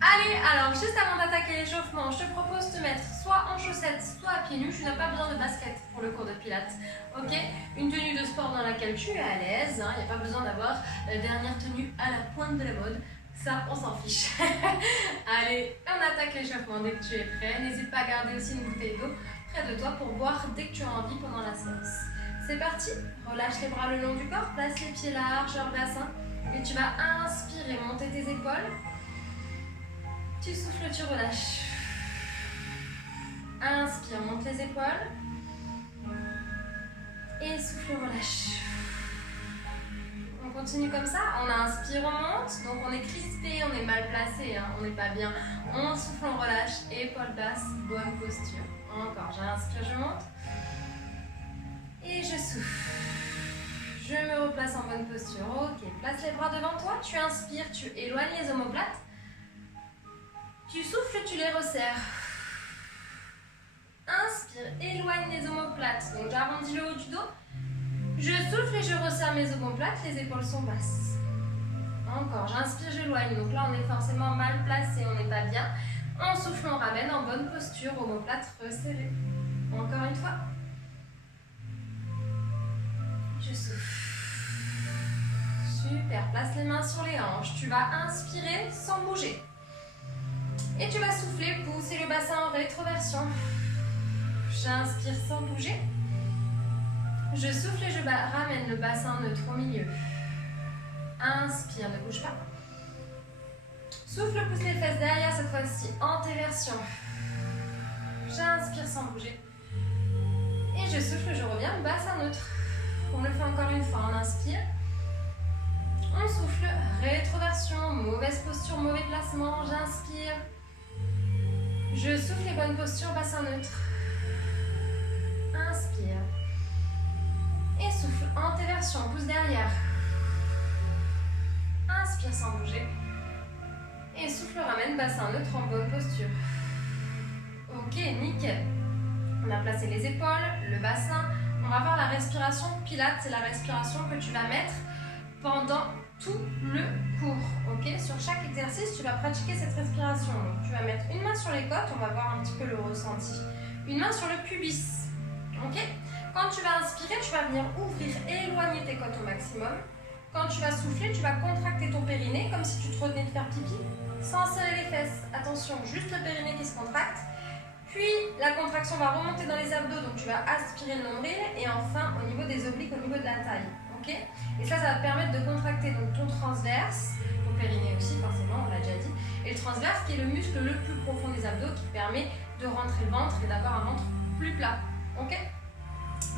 Allez, alors juste avant d'attaquer l'échauffement, je te propose de te mettre soit en chaussettes, soit à pieds nus. Tu n'as pas besoin de basket pour le cours de pilates, ok? Une tenue de sport dans laquelle tu es à l'aise, hein, il n'y a pas besoin d'avoir la dernière tenue à la pointe de la mode. Ça, on s'en fiche. Allez, on attaque l'échauffement dès que tu es prêt. N'hésite pas à garder aussi une bouteille d'eau près de toi pour boire dès que tu as envie pendant la séance. C'est parti, relâche les bras le long du corps, place les pieds larges, largeur bassin. Et tu vas inspirer, monter tes épaules. Tu souffles, tu relâches. Inspire, monte les épaules. Et souffle, relâche. On continue comme ça. On inspire, on monte. Donc on est crispé, on est mal placé, hein, on n'est pas bien. On souffle, on relâche. Épaules basses, bonne posture. Encore, j'inspire, je monte. Et je souffle. Je me replace en bonne posture. Ok, place les bras devant toi. Tu inspires, tu éloignes les omoplates. Tu souffles, tu les resserres. Inspire, éloigne les omoplates. Donc j'arrondis le haut du dos. Je souffle et je resserre mes omoplates. Les épaules sont basses. Encore, j'inspire, j'éloigne. Donc là, on est forcément mal placé, on n'est pas bien. On souffle, on ramène en bonne posture. Omoplates resserrées. Encore une fois. Je souffle. Super, place les mains sur les hanches. Tu vas inspirer sans bouger. Et tu vas souffler, pousser le bassin en rétroversion. J'inspire sans bouger. Je souffle et je ramène le bassin neutre au milieu. Inspire, ne bouge pas. Souffle, pousse les fesses derrière, cette fois-ci, antéversion. J'inspire sans bouger. Et je souffle, je reviens, bassin neutre. On le fait encore une fois, on inspire. On souffle, rétroversion, mauvaise posture, mauvais placement, j'inspire. Je souffle les bonnes postures, bassin neutre. Inspire. Et souffle, antéversion, pousse derrière. Inspire sans bouger. Et souffle, ramène, bassin neutre en bonne posture. Ok, nickel. On a placé les épaules, le bassin. On va voir la respiration pilates, c'est la respiration que tu vas mettre pendant tout le cours, ok? Sur chaque exercice, tu vas pratiquer cette respiration. Donc, tu vas mettre une main sur les côtes, on va voir un petit peu le ressenti. Une main sur le pubis, ok? Quand tu vas inspirer, tu vas venir ouvrir et éloigner tes côtes au maximum. Quand tu vas souffler, tu vas contracter ton périnée, comme si tu te retenais de faire pipi, sans serrer les fesses. Attention, juste le périnée qui se contracte. Puis, la contraction va remonter dans les abdos, donc tu vas aspirer le nombril. Et enfin, au niveau des obliques, au niveau de la taille. Okay, et ça va te permettre de contracter donc, ton transverse, ton périnée aussi forcément, on l'a déjà dit, et le transverse qui est le muscle le plus profond des abdos qui permet de rentrer le ventre et d'avoir un ventre plus plat. Ok?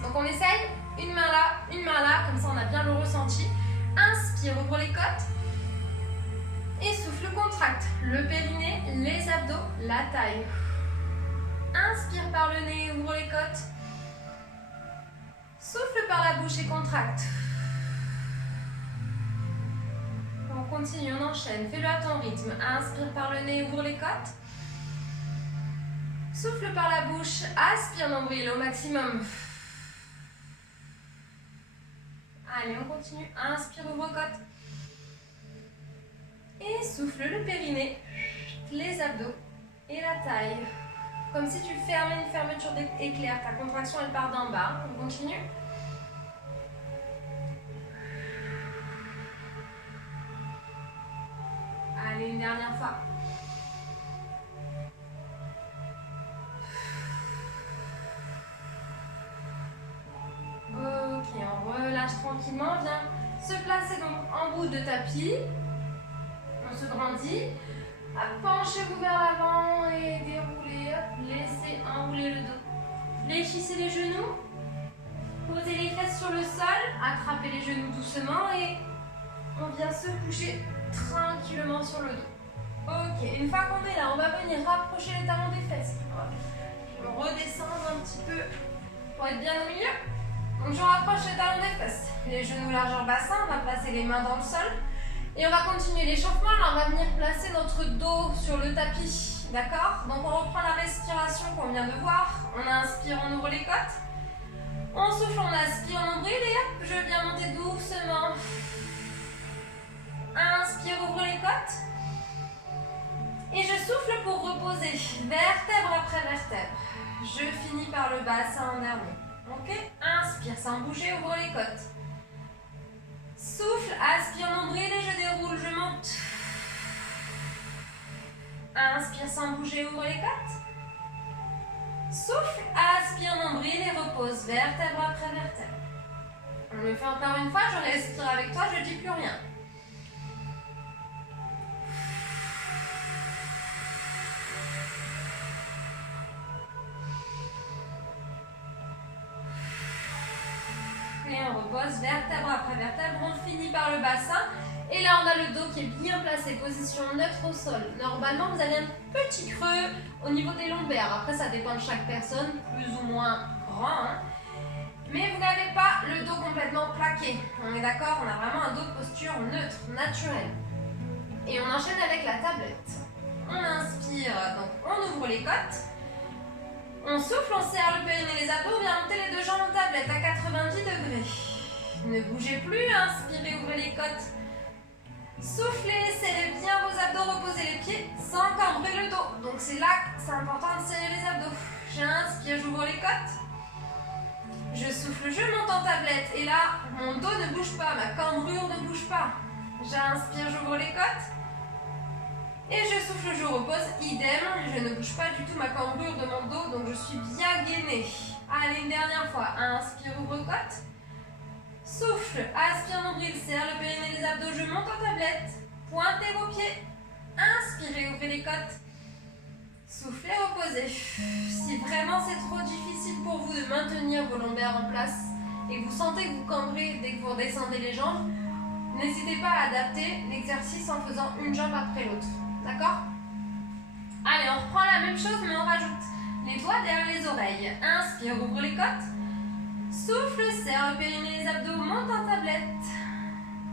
Donc on essaye, une main là, comme ça on a bien le ressenti. Inspire, ouvre les côtes. Et souffle, contracte le périnée, les abdos, la taille. Inspire par le nez, ouvre les côtes. Souffle par la bouche et contracte. On continue, on enchaîne. Fais-le à ton rythme. Inspire par le nez, ouvre les côtes. Souffle par la bouche, aspire nombril au maximum. Allez, on continue. Inspire, ouvre côte. Et souffle le périnée, les abdos et la taille. Comme si tu fermais une fermeture d'éclair. Ta contraction, elle part d'en bas. On continue. Allez, une dernière fois. Ok, on relâche tranquillement. Viens se placer donc en bout de tapis. On se grandit. Penchez-vous vers l'avant et déroulez. Laissez enrouler le dos. Fléchissez les genoux. Posez les fesses sur le sol. Attrapez les genoux doucement et on vient se coucher tranquillement sur le dos. Ok, une fois qu'on est là, on va venir rapprocher les talons des fesses. Je vais redescendre un petit peu pour être bien au milieu. Donc je rapproche les talons des fesses. Les genoux largeur bassin, on va placer les mains dans le sol. Et on va continuer l'échauffement. Là, on va venir placer notre dos sur le tapis. D'accord? Donc on reprend la respiration qu'on vient de voir. On inspire, on ouvre les côtes. On souffle, on aspire, on nombril et hop, je viens monter doucement. Inspire, ouvre les côtes. souffle pour reposer, vertèbre après vertèbre. Je finis par le bassin en dernier. Ok? Inspire sans bouger, ouvre les côtes. Souffle, aspire nombril et je déroule, je monte. Inspire sans bouger, ouvre les côtes. Souffle, aspire nombril et repose, vertèbre après vertèbre. On le fait encore une fois, je respire avec toi, je ne dis plus rien. Et on repose, vertèbre après vertèbre, on finit par le bassin. Et là, on a le dos qui est bien placé, position neutre au sol. Normalement, vous avez un petit creux au niveau des lombaires. Après, ça dépend de chaque personne, plus ou moins grand. Hein. Mais vous n'avez pas le dos complètement plaqué. On est d'accord? On a vraiment un dos de posture neutre, naturel. Et on enchaîne avec la tablette. On inspire, donc on ouvre les côtes. On souffle, on serre le périnée, les abdos, on vient monter les deux jambes en tablette à 90 degrés. Ne bougez plus, inspirez, ouvrez les côtes. Soufflez, serrez bien vos abdos, reposez les pieds sans cambrer le dos. Donc c'est là que c'est important de serrer les abdos. J'inspire, j'ouvre les côtes. Je souffle, je monte en tablette. Et là, mon dos ne bouge pas, ma cambrure ne bouge pas. J'inspire, j'ouvre les côtes. Et je souffle, je repose, idem, je ne bouge pas du tout ma cambrure de mon dos, donc je suis bien gainée. Allez, une dernière fois, inspire, ouvre côte. Souffle, aspire, nombril, serre le périnée, les abdos, je monte en tablette. Pointez vos pieds. Inspirez, ouvrez les côtes. Soufflez, reposez. Si vraiment c'est trop difficile pour vous de maintenir vos lombaires en place et que vous sentez que vous cambrez dès que vous redescendez les jambes, n'hésitez pas à adapter l'exercice en faisant une jambe après l'autre. D'accord? Allez, on reprend la même chose, mais on rajoute les doigts derrière les oreilles. Inspire, ouvre les côtes. Souffle, serre le périnée, les abdos, monte en tablette.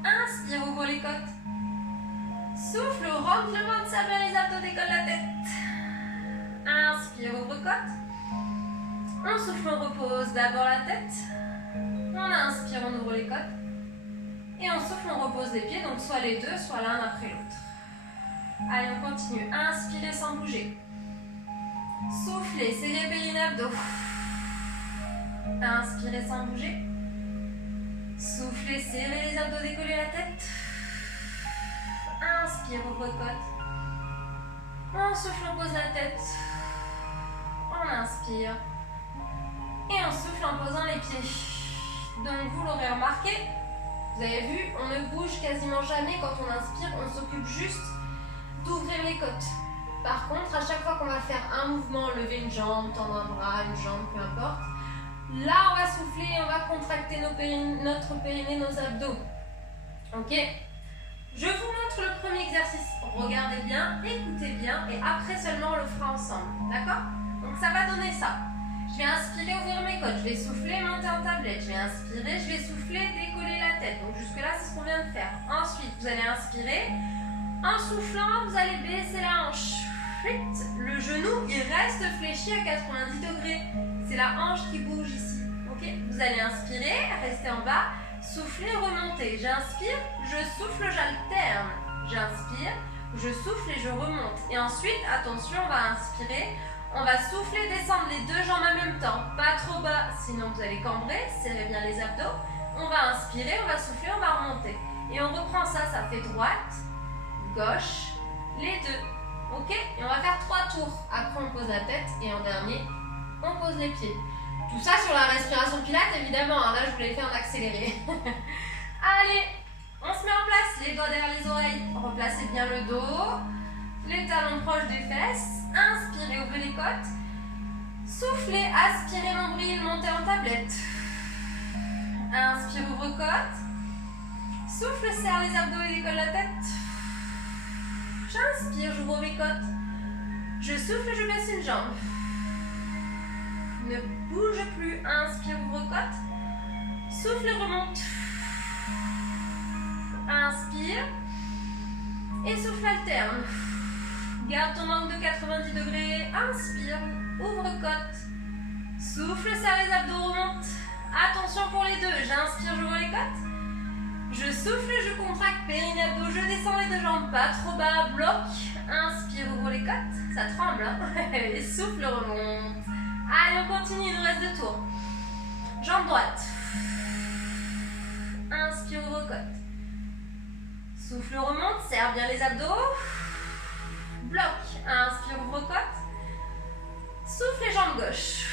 Inspire, ouvre les côtes. Souffle, rentre le ventre, serre bien les abdos, décolle la tête. Inspire, ouvre côte. On souffle, on repose d'abord la tête. On inspire, on ouvre les côtes. Et on souffle, on repose les pieds, donc soit les deux, soit l'un après l'autre. Allez, on continue. Inspirez sans bouger. Soufflez, serrez périnée, abdos. Inspirez sans bouger. Soufflez, serrez les abdos, décollez la tête. Inspire, ouvre côte. On souffle, on pose la tête. On inspire. Et on souffle en posant les pieds. Donc vous l'aurez remarqué, vous avez vu, on ne bouge quasiment jamais quand on inspire, on s'occupe juste d'ouvrir les côtes. Par contre, à chaque fois qu'on va faire un mouvement, lever une jambe, tendre un bras, une jambe, peu importe, là on va souffler et on va contracter notre périnée, nos abdos. Ok? Je vous montre le premier exercice. Regardez bien, écoutez bien et après seulement on le fera ensemble. D'accord? Donc ça va donner ça. Je vais inspirer, ouvrir mes côtes. Je vais souffler, monter en tablette. Je vais inspirer, je vais souffler, décoller la tête. Donc jusque-là, c'est ce qu'on vient de faire. Ensuite, vous allez inspirer. En soufflant, vous allez baisser la hanche. Le genou, il reste fléchi à 90 degrés. C'est la hanche qui bouge ici. Ok? Vous allez inspirer, rester en bas. Souffler, remonter. J'inspire, je souffle, j'alterne. J'inspire, je souffle et je remonte. Et ensuite, attention, on va inspirer. On va souffler, descendre les deux jambes en même temps. Pas trop bas, sinon vous allez cambrer. Serrez bien les abdos. On va inspirer, on va souffler, on va remonter. Et on reprend ça, ça fait droite, gauche, les deux. Ok? Et on va faire 3 tours. Après, on pose la tête et en dernier, on pose les pieds. Tout ça sur la respiration pilates, évidemment. Là, je vous l'ai fait en accéléré. Allez, on se met en place. Les doigts derrière les oreilles. Replacez bien le dos. Les talons proches des fesses. Inspirez, ouvrez les côtes. Soufflez, aspirez nombril, montez en tablette. Inspire, ouvre côte. Souffle, serre les abdos et décolle la tête. J'inspire, j'ouvre mes côtes. Je souffle, je baisse une jambe. Ne bouge plus. Inspire, ouvre côte. Souffle, remonte. Inspire. Et souffle, alterne. Garde ton angle de 90 degrés. Inspire, ouvre côte. Souffle, serre les abdos, remonte. Attention pour les deux. J'inspire, j'ouvre les côtes. Je souffle, je contracte périnée, abdos. Je descends les deux jambes, pas trop bas. Bloc. Inspire, ouvre les côtes. côtes, ça tremble, hein. Et souffle, remonte. Allez, on continue, il nous reste 2 tours. Jambe droite. Inspire, ouvre côte. Souffle, remonte, serre bien les abdos. Bloc, inspire, ouvre côte. Souffle les jambes gauche.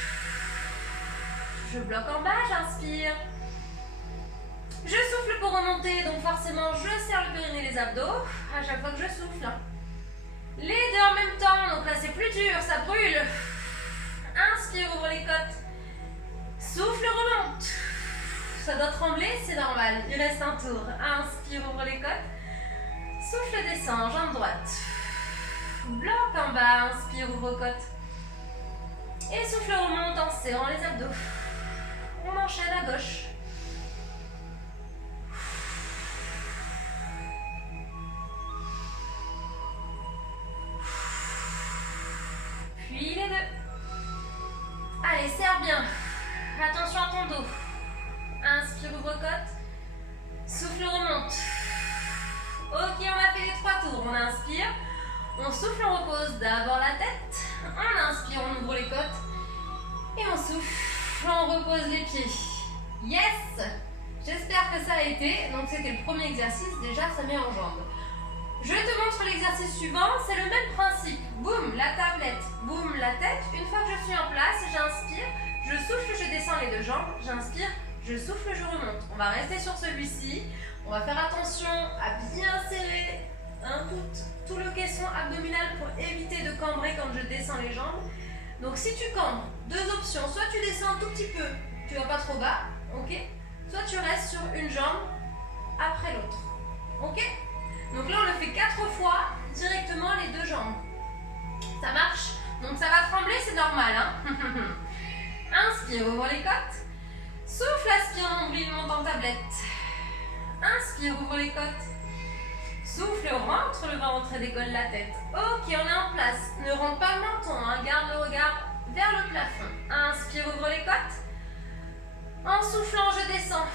Je bloque en bas, j'inspire. Je souffle pour remonter, donc forcément je serre le périnée, les abdos, à chaque fois que je souffle. Les deux en même temps, donc là c'est plus dur, ça brûle. Inspire, ouvre les côtes. Souffle, remonte. Ça doit trembler, c'est normal, il reste un tour. Inspire, ouvre les côtes. Souffle, descend, jambe droite. Bloc en bas, inspire, ouvre côte. Et souffle, remonte en serrant les abdos. On enchaîne à gauche. Puis les deux. Allez, serre bien. Attention à ton dos. Inspire, ouvre côte. Souffle, remonte. Ok, on a fait les 3 tours. On inspire. On souffle, on repose d'abord la tête. On inspire, on ouvre les côtes. Et on souffle, on repose les pieds. Yes! J'espère que ça a été. Donc c'était le premier exercice. Déjà, ça met en jambes. Je te montre l'exercice suivant, c'est le même principe. Boum, la tablette, boum, la tête. Une fois que je suis en place, j'inspire, je souffle, je descends les 2 jambes. J'inspire, je souffle, je remonte. On va rester sur celui-ci. On va faire attention à bien serrer tout le caisson abdominal pour éviter de cambrer quand je descends les jambes. Donc si tu cambres, 2 options. Soit tu descends un tout petit peu, tu vas pas trop bas, ok? Soit tu restes sur une jambe après l'autre, ok? Donc là, on le fait 4 fois directement les 2 jambes. Ça marche? Donc ça va trembler, c'est normal. Hein. Inspire, ouvre les côtes. Souffle, aspire, nombril, monte en tablette. Inspire, ouvre les côtes. Souffle, rentre le ventre et décolle la tête. Ok, on est en place. Ne rentre pas le menton, hein. Garde le regard vers le plafond. Inspire, ouvre les côtes. En soufflant, je descends.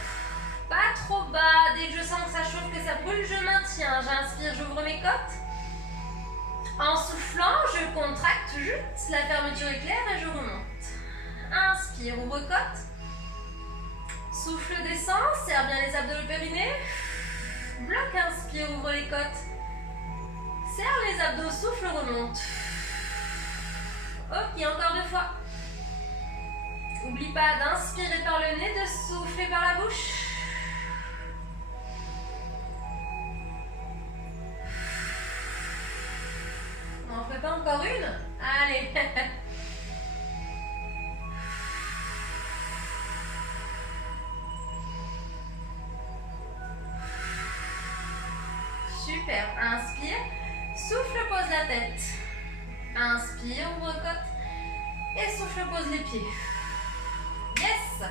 Pas trop bas, dès que je sens que ça chauffe, que ça brûle, je maintiens. J'inspire, j'ouvre mes côtes. En soufflant, je contracte juste, la fermeture est claire et je remonte. Inspire, ouvre côte. Souffle, descend, serre bien les abdos, le périnée. Bloc, inspire, ouvre les côtes. Serre les abdos, souffle, remonte. Ok, encore 2 fois. N'oublie pas d'inspirer par le nez, de souffler par la bouche. On n'en fait pas encore une? Allez. Super. Inspire. Souffle, pose la tête. Inspire, ouvre côte. Et souffle, pose les pieds. Yes.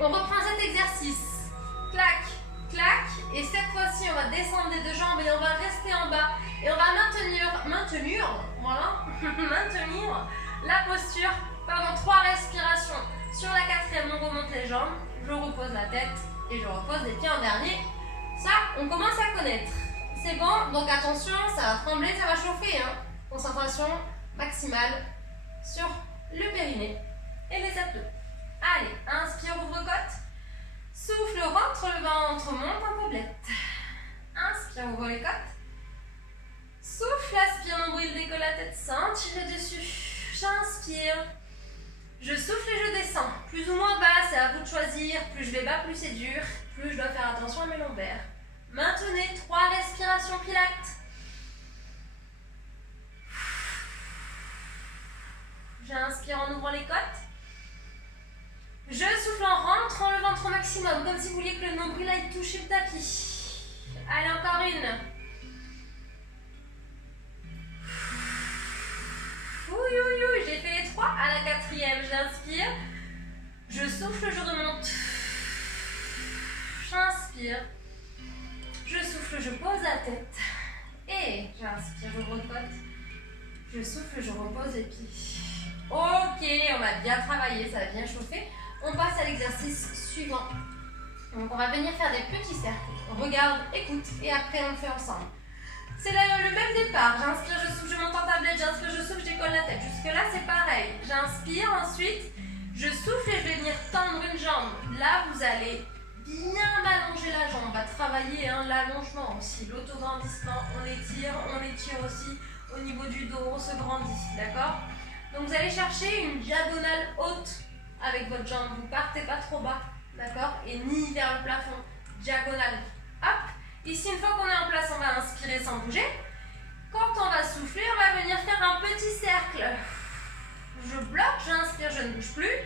On reprend cet exercice. Clac, clac. Et cette fois-ci, on va descendre les 2 jambes et on va rester en bas. Et on va maintenir, voilà, maintenir la posture pendant 3 respirations. Sur la 4e, on remonte les jambes, je repose la tête et je repose les pieds en dernier. Ça, on commence à connaître. C'est bon, donc attention, ça va trembler, ça va chauffer. Hein. Concentration maximale sur le périnée et les abdos. Allez, inspire, ouvre côte. Souffle, rentre le ventre, monte en tablette. Inspire, ouvre les côtes. Souffle, aspire, nombril, décolle la tête sans tirer dessus. J'inspire. Je souffle et je descends. Plus ou moins bas, c'est à vous de choisir. Plus je vais bas, plus c'est dur. Plus je dois faire attention à mes lombaires. Maintenez 3 respirations pilates. J'inspire en ouvrant les côtes. Je souffle en rentrant le ventre au maximum, comme si vous vouliez que le nombril aille toucher le tapis. Allez, encore une. J'ai fait les 3. À la 4e, j'inspire. Je souffle, je remonte. J'inspire. Je souffle, je pose la tête. Et j'inspire, je recote. Je souffle, je repose les pieds. Ok, on a bien travaillé, ça a bien chauffé. On passe à l'exercice suivant. Donc on va venir faire des petits cercles. On regarde, écoute, et après on le fait ensemble. C'est le même départ. J'inspire, je souffle, je puisque là c'est pareil. J'inspire, ensuite je souffle et je vais venir tendre une jambe. Là vous allez bien allonger la jambe. On va travailler l'allongement aussi, l'autograndissement. On étire aussi au niveau du dos, on se grandit, d'accord? Donc vous allez chercher une diagonale haute avec votre jambe. Vous partez pas trop bas, d'accord? Et ni vers le plafond. Diagonale. Hop. Ici, une fois qu'on est en place, on va inspirer sans bouger. Quand on va souffler, on va venir faire un petit cercle. Je bloque, j'inspire, je ne bouge plus.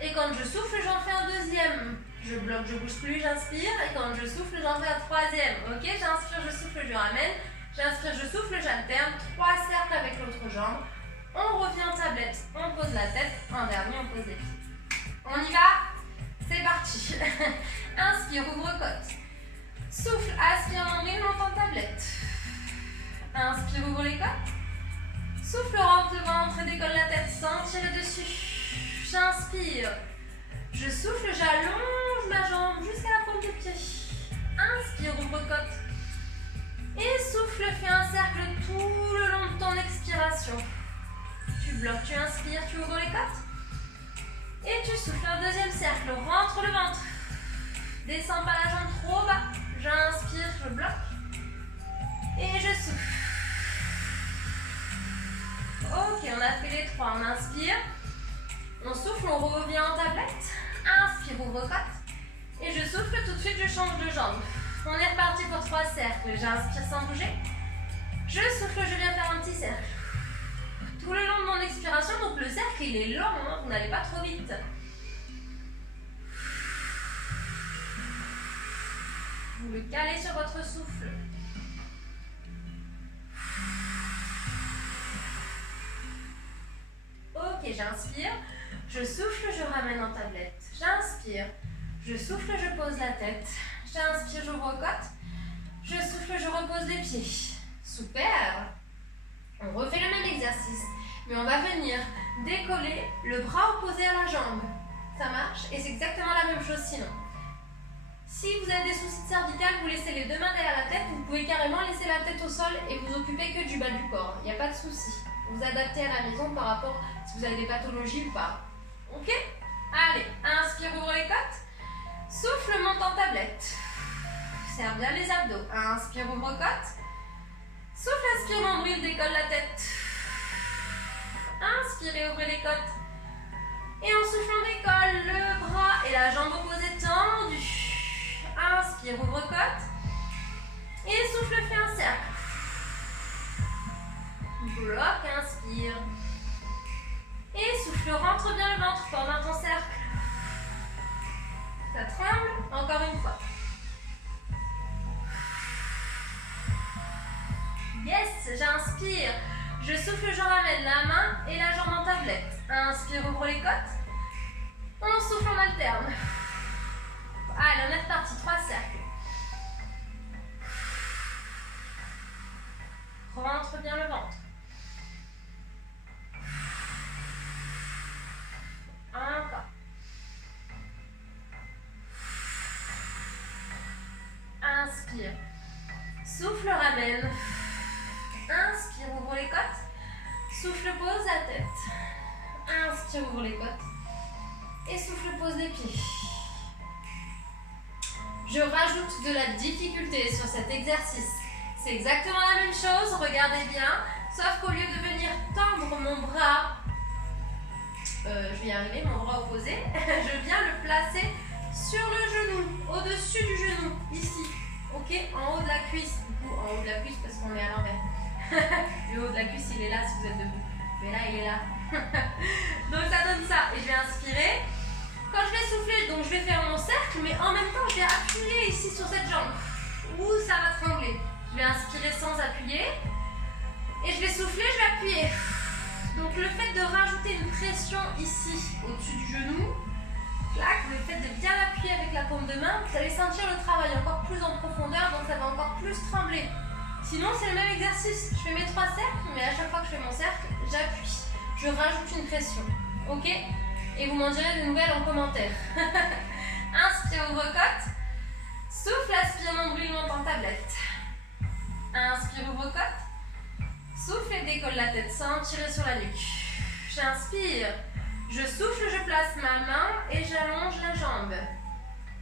Et quand je souffle, j'en fais un deuxième. Je bloque, je ne bouge plus, j'inspire. Et quand je souffle, j'en fais un troisième. Ok, j'inspire, je souffle, je ramène. J'inspire, je souffle, j'alterne. 3 cercles avec l'autre jambe. On revient en tablette, on pose la tête. Un dernier, on pose les pieds. On y va? C'est parti. Inspire, ouvre-côte. Souffle, aspire, nombril, monte en tablette. Inspire, ouvre les côtes. Souffle, rentre le ventre, décolle la tête sans tirer dessus. J'inspire. Je souffle, j'allonge ma jambe jusqu'à la pointe des pieds. Inspire, ouvre-côte. Et souffle, fais un cercle tout le long de ton expiration. Tu bloques, tu inspires, tu ouvres les côtes. Et tu souffles un deuxième cercle. Rentre le ventre. Descends pas la jambe trop bas. J'inspire, je bloque. Et je souffle. Ok, on a fait les 3. On inspire. On souffle, on revient en tablette. Inspire, ouvre-côte. Et je souffle, tout de suite, je change de jambe. On est reparti pour 3 cercles. J'inspire sans bouger. Je souffle, je viens faire un petit cercle. Tout le long de mon expiration, donc le cercle, il est long, hein, vous n'allez pas trop vite. Vous le calez sur votre souffle. Ok, j'inspire. Je souffle, je ramène en tablette. J'inspire. Je souffle, je pose la tête. J'inspire, j'ouvre côte. Je souffle, je repose les pieds. Super. On refait le même exercice, mais on va venir décoller le bras opposé à la jambe. Ça marche? Et c'est exactement la même chose sinon. Si vous avez des soucis de cervicale, vous laissez les 2 mains derrière la tête. Vous pouvez carrément laisser la tête au sol et vous occuper que du bas du corps. Il n'y a pas de souci. Vous adaptez à la maison par rapport à si vous avez des pathologies ou pas. Ok? Allez, inspire, ouvre les côtes. Souffle, monte en tablette. Serre bien les abdos. Inspire, ouvre côte. Souffle, aspire, nombril, décolle la tête. Inspirez, ouvrez les côtes. Et en soufflant, décolle le bras et la jambe opposée tendue. Inspire, ouvre côte. Et souffle, fais un cercle. Bloque, inspire. Et souffle, rentre bien le ventre pendant ton cercle. Ça tremble. Encore une fois. Yes, j'inspire. Je souffle, je ramène la main et la jambe en tablette. Inspire, ouvre les côtes. On souffle, on alterne. Allez, on est reparti. 3 cercles. Rentre bien le ventre. Encore. Inspire. Souffle, ramène. Inspire, ouvre les côtes. Souffle, pose la tête. Inspire, ouvre les côtes. Et souffle, pose les pieds. Je rajoute de la difficulté sur cet exercice. C'est exactement la même chose, regardez bien. Sauf qu'au lieu de venir tendre mon bras, je vais y arriver, mon bras opposé, je viens le placer sur le genou, au-dessus du genou, ici. Ok, en haut de la cuisse. Du coup, en haut de la cuisse parce qu'on est à l'envers. Le haut de la cuisse, il est là si vous êtes debout. Mais là, il est là. Donc ça donne ça. Et je vais inspirer. Quand je vais souffler, donc je vais faire mon cercle, mais en même temps, je vais appuyer ici sur cette jambe. Ouh, ça va trembler. Je vais inspirer sans appuyer. Et je vais souffler, je vais appuyer. Donc le fait de rajouter une pression ici, au-dessus du genou, là, le fait de bien appuyer avec la paume de main, vous allez sentir le travail encore plus en profondeur, donc ça va encore plus trembler. Sinon, c'est le même exercice. Je fais mes 3 cercles, mais à chaque fois que je fais mon cercle, j'appuie. Je rajoute une pression. Ok? Et vous m'en direz de nouvelles en commentaire. Inspire, ouvre côte. Souffle, aspire, nombril, monte en tablette. Inspire, ouvre côte. Souffle et décolle la tête sans tirer sur la nuque. J'inspire. Je souffle, je place ma main et j'allonge la jambe.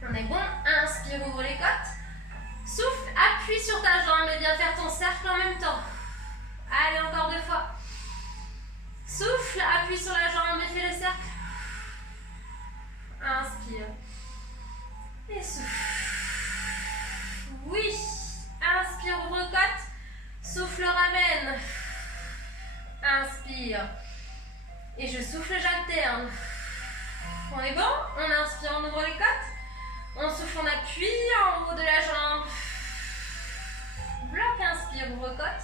On est bon. Inspire, ouvre les côtes. Souffle, appuie sur ta jambe et viens faire ton cercle en même temps. Allez, encore 2 fois. Souffle, appuie sur la jambe et fais le cercle. Inspire. Et souffle. Oui. Inspire, ouvre côte. Souffle, ramène. Inspire. Et je souffle, j'alterne. On est bon? On inspire, on ouvre les côtes. On souffle, on appuie en haut de la jambe. Bloc, inspire, ouvre côte.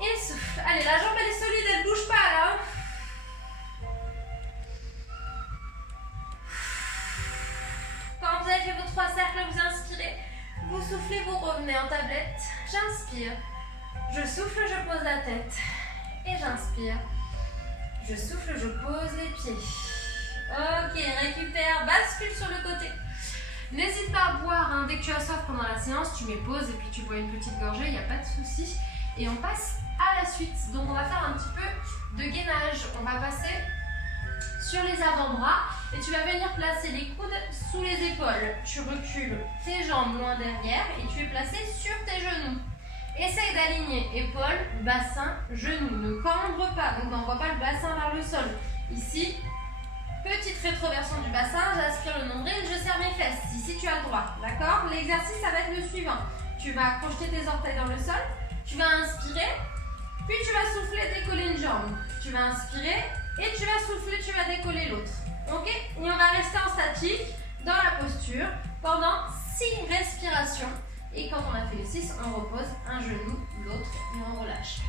Et souffle. Allez, la jambe elle est solide, elle ne bouge pas là. Quand vous avez fait vos 3 cercles, vous inspirez. Vous soufflez, vous revenez en tablette. J'inspire. Je souffle, je pose la tête. Et j'inspire. Je souffle, je pose les pieds. Ok, récupère, bascule sur le côté. N'hésite pas à boire, hein. Dès que tu as soif pendant la séance, tu mets pause et puis tu bois une petite gorgée, il n'y a pas de souci. Et on passe à la suite. Donc on va faire un petit peu de gainage. On va passer sur les avant-bras et tu vas venir placer les coudes sous les épaules. Tu recules tes jambes loin derrière et tu es placé sur tes genoux. Essaye d'aligner épaules, bassin, genoux. Ne cambre pas, donc n'envoie pas le bassin vers le sol. Ici, petite rétroversion du bassin, j'aspire le nombril, je serre mes fesses. Ici, tu as le droit, d'accord? L'exercice, ça va être le suivant. Tu vas crocheter tes orteils dans le sol, tu vas inspirer, puis tu vas souffler, décoller une jambe. Tu vas inspirer et tu vas souffler, tu vas décoller l'autre. Ok? Et on va rester en statique dans la posture pendant 6 respirations. Et quand on a fait les 6, on repose un genou, l'autre et on relâche.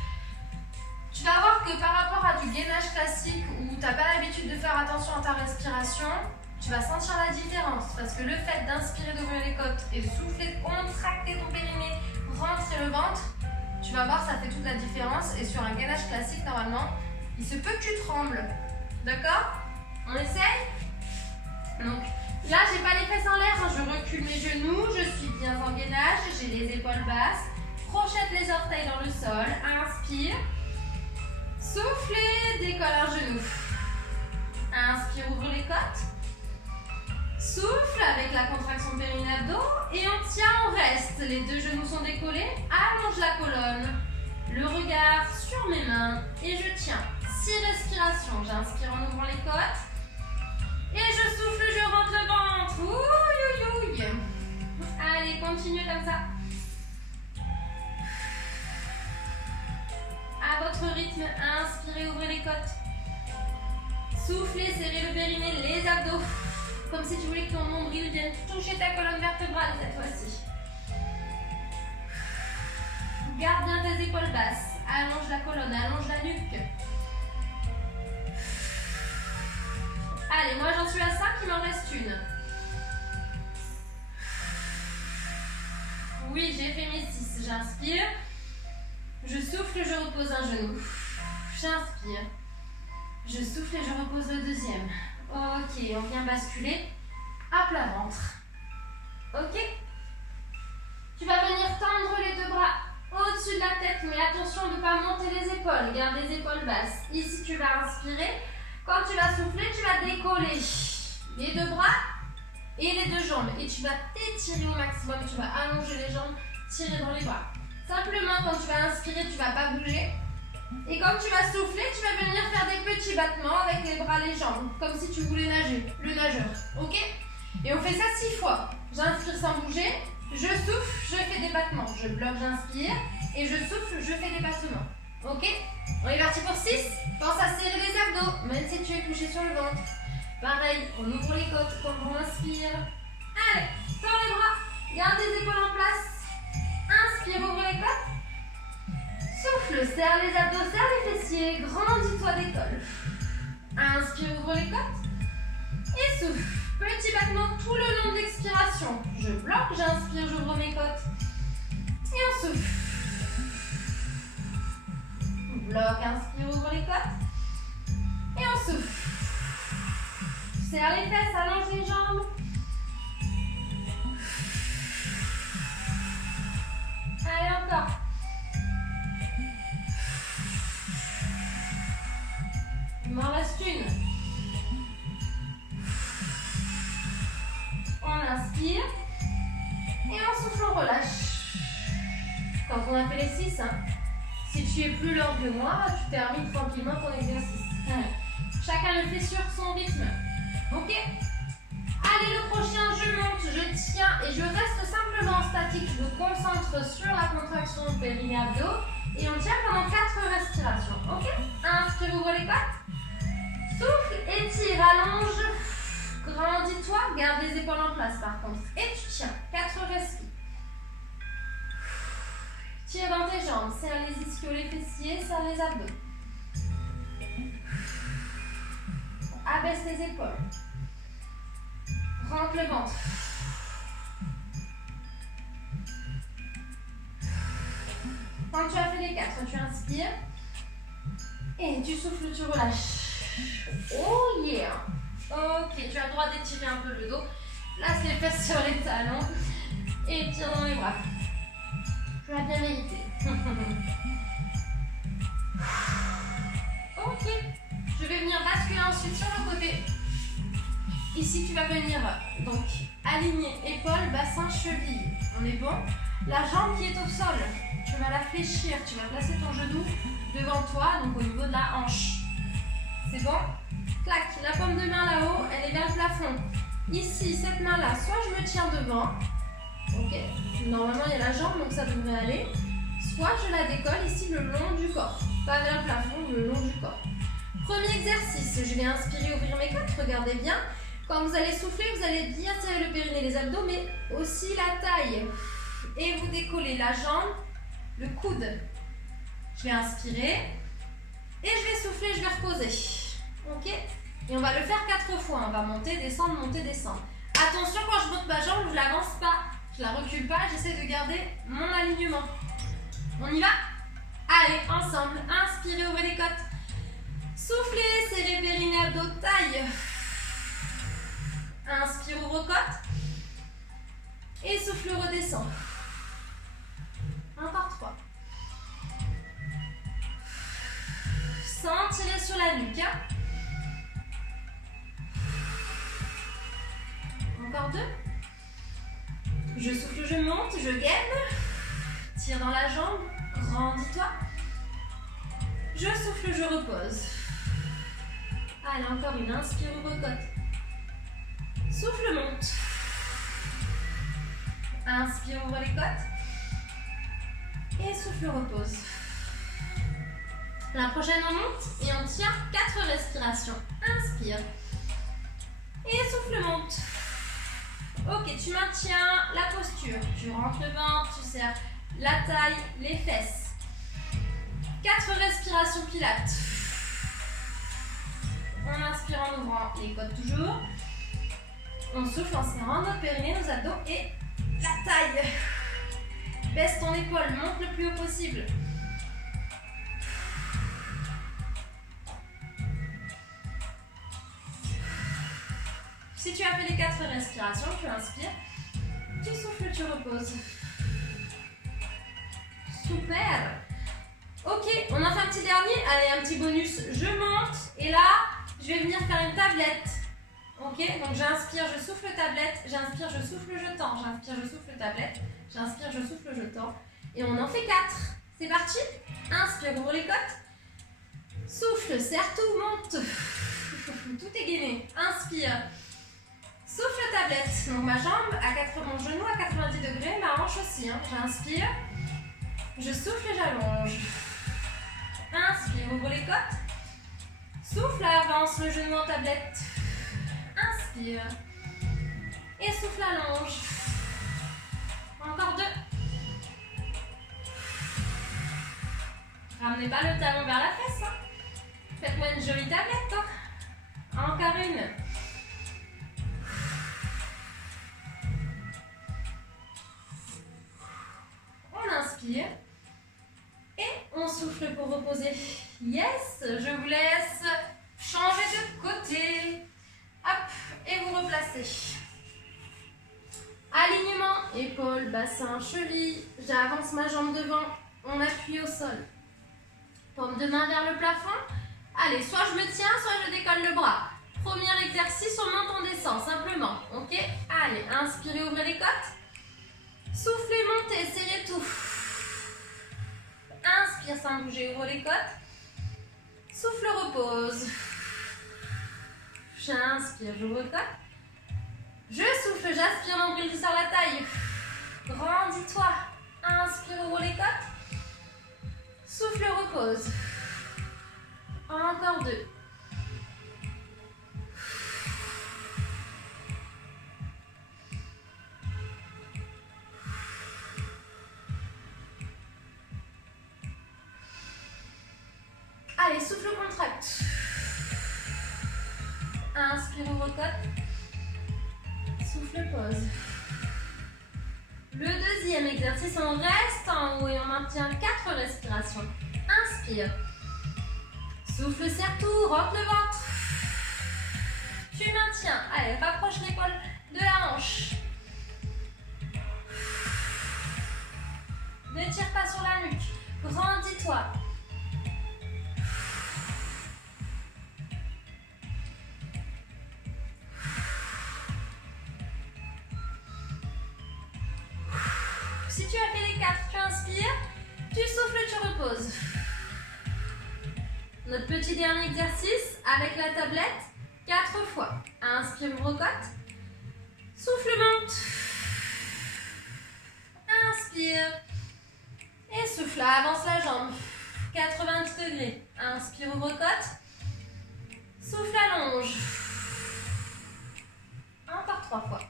Tu vas voir que par rapport à du gainage classique où tu n'as pas l'habitude de faire attention à ta respiration, tu vas sentir la différence. Parce que le fait d'inspirer, d'ouvrir les côtes et de souffler, de contracter ton périnée, rentrer le ventre, tu vas voir, ça fait toute la différence. Et sur un gainage classique, normalement, il se peut que tu trembles. D'accord? On essaye? Donc, là, j'ai pas les fesses en l'air, hein. Je recule mes genoux, je suis bien en gainage, j'ai les épaules basses. Crochette les orteils dans le sol, inspire. Soufflez, décolle un genou. Inspire, ouvre les côtes. Souffle avec la contraction périnée-abdos et on tient, on reste. Les 2 genoux sont décollés, allonge la colonne. Le regard sur mes mains et je tiens. 6 respirations, j'inspire en ouvrant les côtes. Et je souffle, je rentre le ventre. Ouh, ouh, ouh. Allez, continue comme ça. À votre rythme, inspirez, ouvrez les côtes. Soufflez, serrez le périnée, les abdos. Comme si tu voulais que ton nombril vienne toucher ta colonne vertébrale cette fois-ci. Garde bien tes épaules basses. Allonge la colonne, allonge la nuque. Allez, moi j'en suis à 5, il m'en reste une. Oui, j'ai fait mes 6. J'inspire. Je souffle, je repose un genou. J'inspire. Je souffle et je repose le deuxième. Ok, on vient basculer à plat ventre. Ok? Tu vas venir tendre les 2 bras au-dessus de la tête, mais attention de ne pas monter les épaules. Garde les épaules basses. Ici, tu vas inspirer. Quand tu vas souffler, tu vas décoller les 2 bras et les 2 jambes. Et tu vas t'étirer au maximum. Tu vas allonger les jambes, tirer dans les bras. Simplement, quand tu vas inspirer, tu ne vas pas bouger. Et quand tu vas souffler, tu vas venir faire des petits battements avec les bras, les jambes. Comme si tu voulais nager, le nageur. Ok? Et on fait ça 6 fois. J'inspire sans bouger. Je souffle, je fais des battements. Je bloque, j'inspire. Et je souffle, je fais des battements. Ok? On est parti pour 6. Pense à serrer les abdos, même si tu es couché sur le ventre. Pareil, on ouvre les côtes quand on inspire. Allez, tends les bras. Garde les épaules en place. Inspire, ouvre les côtes. Souffle, serre les abdos, serre les fessiers. Grandis-toi, décolle. Inspire, ouvre les côtes. Et souffle. Petit battement tout le long de l'expiration. Je bloque, j'inspire, j'ouvre mes côtes. Et on souffle. Bloque, inspire, ouvre les côtes. Et on souffle. Serre les fesses, allonge les jambes. Allez, encore. m'en reste une. On inspire. Et en souffle, on relâche. Quand on a fait les 6, hein. Si tu es plus lent que moi, tu termines tranquillement ton exercice. Chacun le fait sur son rythme. Ok? Allez, le prochain, je monte, je tiens et je reste simplement statique. Je me concentre sur la contraction périnée-abdos et on tient pendant 4 respirations. Ok? Inspire, ouvre les côtes. Souffle, étire, allonge. Grandis-toi, garde les épaules en place par contre. Et tu tiens. 4 respires. Tire dans tes jambes, serre les ischios, les fessiers, serre les abdos. Abaisse les épaules. Rentre le ventre. Quand tu as fait les 4, tu inspires. Et tu souffles, tu relâches. Oh yeah! Ok, tu as le droit d'étirer un peu le dos. Laisse les fesses sur les talons. Et tire dans les bras. Tu as bien mérité. Ok. Je vais venir basculer ensuite sur le côté. Ici, tu vas venir donc aligner épaules, bassin, cheville. On est bon? La jambe qui est au sol, tu vas la fléchir. Tu vas placer ton genou devant toi, donc au niveau de la hanche. C'est bon? Clac, la paume de main là-haut, elle est vers le plafond. Ici, cette main-là, soit je me tiens devant. Ok. Normalement, il y a la jambe, donc ça devrait aller. Soit je la décolle ici le long du corps. Pas vers le plafond, le long du corps. Premier exercice, je vais inspirer, ouvrir mes côtes, regardez bien. Quand vous allez souffler, vous allez bien serrer le périnée, les abdos, mais aussi la taille. Et vous décollez la jambe, le coude. Je vais inspirer. Et je vais souffler, je vais reposer. Ok? Et on va le faire 4 fois. On va monter, descendre, descendre. Attention, quand je monte ma jambe, je ne l'avance pas. Je la recule pas, j'essaie de garder mon alignement. On y va? Allez, ensemble. Inspirez, ouvrez les côtes. Soufflez, serrez périnée, abdos, taille. Inspire, ouvre côte. Et souffle, redescend. Encore 3. Sentirez sur la nuque. Encore 2. Je souffle, je monte, je gaine. Tire dans la jambe. Grandis-toi. Je souffle, je repose. Allez, encore une. Inspire, ouvre côte. Souffle, monte. Inspire, ouvre les côtes. Et souffle, repose. La prochaine, on monte et on tient 4 respirations. Inspire. Et souffle, monte. Ok, tu maintiens la posture. Tu rentres le ventre, tu serres la taille, les fesses. 4 respirations pilates. On inspire en ouvrant les côtes toujours. On souffle en serrant notre périnée, nos abdos et la taille. Baisse ton épaule, monte le plus haut possible. Si tu as fait les 4 respirations, tu inspires, tu souffles, tu reposes. Super. Ok, on en fait un petit dernier. Allez, un petit bonus. Je monte et là, je vais venir faire une tablette. Ok, donc j'inspire, je souffle tablette. J'inspire, je souffle, je tends. J'inspire, je souffle tablette. J'inspire, je souffle, je tends. Et on en fait 4. C'est parti. Inspire, ouvre les côtes. Souffle, serre tout, monte. Tout est gainé. Inspire. Souffle tablette. Donc ma jambe à 80, mon genou à 90 degrés, ma hanche aussi. Hein. J'inspire. Je souffle et j'allonge. Inspire, ouvre les côtes. Souffle, avance le genou en tablette. Inspire. Et souffle, allonge. Encore 2. Ramenez pas le talon vers la fesse. Hein. Faites-moi une jolie tablette. Hein. Encore une. On inspire. Et on souffle pour reposer. Yes, je vous laisse changer de côté. Hop, et vous replacez. Alignement, épaules, bassin, cheville. J'avance ma jambe devant. On appuie au sol. Paume de main vers le plafond. Allez, soit je me tiens, soit je décolle le bras. Premier exercice, on monte, on descend, simplement. Ok? Allez, inspirez, ouvrez les côtes. Soufflez, montez, serrez tout. Inspire sans bouger, ouvre les côtes. Souffle, repose. J'inspire, j'ouvre le côte. Je souffle, j'aspire, nombril sur la taille. Grandis-toi. Inspire, ouvre les côtes. Souffle, repose. Encore 2. Allez, souffle, contracte. Inspire, ouvre côte. Souffle, pause. Le deuxième exercice, on reste en haut et on maintient 4 respirations. Inspire. Souffle, serre tout, rentre le ventre. Tu maintiens. Allez, rapproche l'épaule de la hanche. Ne tire pas sur la nuque. Grandis-toi. Si tu as fait les 4, tu inspires, tu souffles, tu reposes. Notre petit dernier exercice avec la tablette, 4 fois. Inspire, ouvre côte. Souffle, monte. Inspire. Et souffle, avance la jambe. 90 degrés. Inspire, ouvre côte. Souffle, allonge. Encore 3 fois.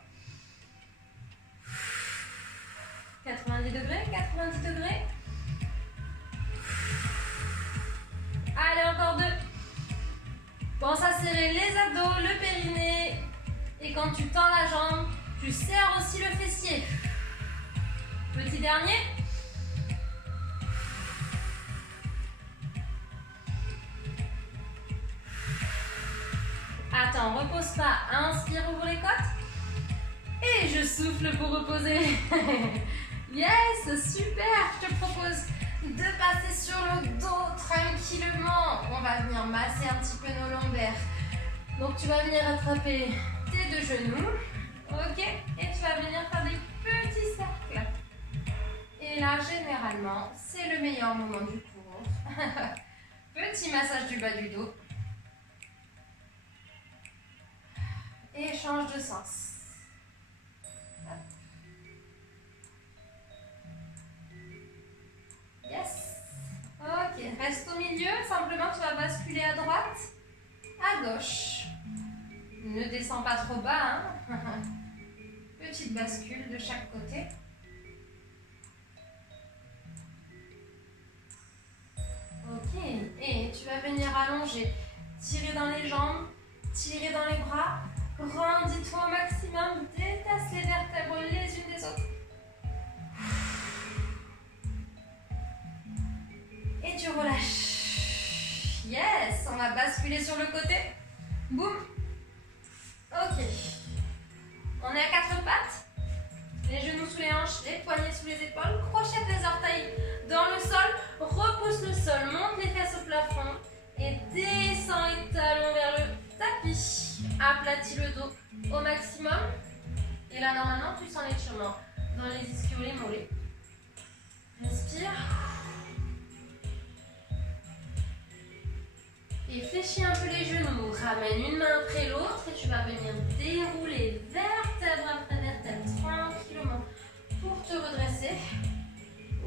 90 degrés, 90 degrés. Allez, encore 2. Pense à serrer les abdos, le périnée. Et quand tu tends la jambe, tu serres aussi le fessier. Petit dernier. Attends, repose pas. Inspire, ouvre les côtes. Et je souffle pour reposer. Yes, super. Je te propose de passer sur le dos tranquillement. On va venir masser un petit peu nos lombaires. Donc tu vas venir attraper tes 2 genoux. Ok. Et tu vas venir faire des petits cercles. Et là, généralement, c'est le meilleur moment du cours. Petit massage du bas du dos. Et change de sens. Yes. Ok, reste au milieu. Simplement, tu vas basculer à droite, à gauche. Ne descends pas trop bas. Hein. Petite bascule de chaque côté. Ok, et tu vas venir allonger. Tirer dans les jambes, tirer dans les bras. Grandis-toi au maximum. Détache les vertèbres les unes des autres. Et tu relâches. Yes, on va basculer sur le côté. Boum. Ok. On est à 4 pattes. Les genoux sous les hanches, les poignets sous les épaules. Crochette les orteils dans le sol. Repousse le sol, monte les fesses au plafond. Et descends les talons vers le tapis. Aplatis le dos au maximum. Et là, normalement, tu sens l'étirement dans les ischios, les mollets. Respire. Et fléchis un peu les genoux. Ramène une main après l'autre et tu vas venir dérouler vertèbre après vertèbre tranquillement pour te redresser.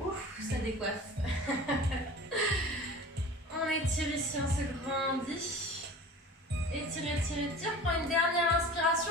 Ouf, ça décoiffe. On étire ici, on se grandit. Étire, étire, étire. Prends une dernière inspiration.